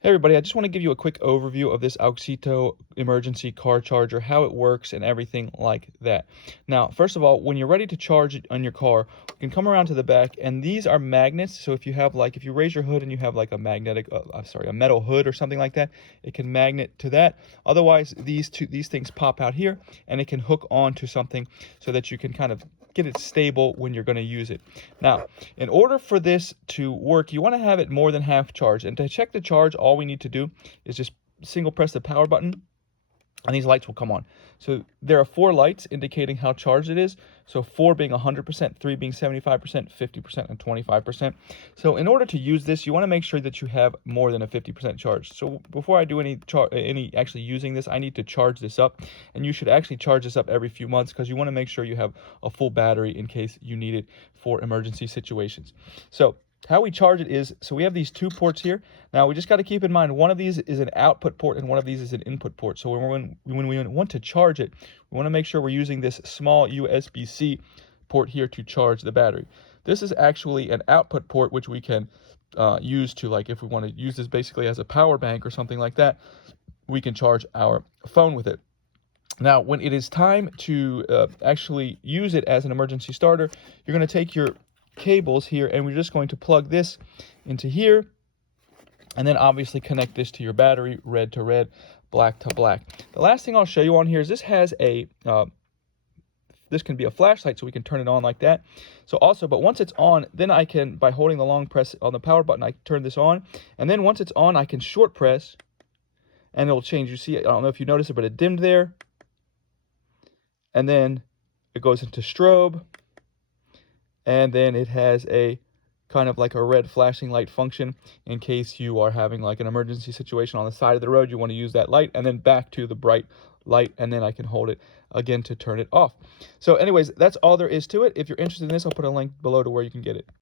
Hey everybody, I just want to give you a quick overview of this AUXITO emergency car charger, how it works and everything like that. Now, first of all, when you're ready to charge it on your car, you can come around to the back, and these are magnets. So if you have if you raise your hood and you have like a a metal hood or something like that, it can magnet to that. Otherwise, these things pop out here and it can hook onto something so that you can kind of get it stable when you're going to use it. Now, in order for this to work, you want to have it more than half charged. And to check the charge, all we need to do is just single press the power button, and these lights will come on. So there are 4 lights indicating how charged it is. So 4 being 100%, 3 being 75%, 50%, and 25%. So in order to use this, you want to make sure that you have more than a 50% charge. So before I do any actually using this, I need to charge this up, and you should actually charge this up every few months because you want to make sure you have a full battery in case you need it for emergency situations. So how we charge it is, so we have these 2 ports here. Now we just got to keep in mind, one of these is an output port and one of these is an input port. So when we want to charge it, we want to make sure we're using this small USB-C port here to charge the battery. This is actually an output port which we can use to, like, if we want to use this basically as a power bank or something like that, we can charge our phone with it. Now, when it is time to actually use it as an emergency starter, you're going to take your cables here, and we're just going to plug this into here, and then obviously connect this to your battery, red to red, black to black. The last thing I'll show you on here is this has a this can be a flashlight, so we can turn it on like that. So also, but once it's on, then I can, by holding the long press on the power button, I can turn this on, and then once it's on, I can short press and it'll change. You see, I don't know if you notice it, but it dimmed there, and then it goes into strobe, and then it has a kind of like a red flashing light function in case you are having like an emergency situation on the side of the road. You want to use that light, and then back to the bright light, and then I can hold it again to turn it off. So anyways, that's all there is to it. If you're interested in this, I'll put a link below to where you can get it.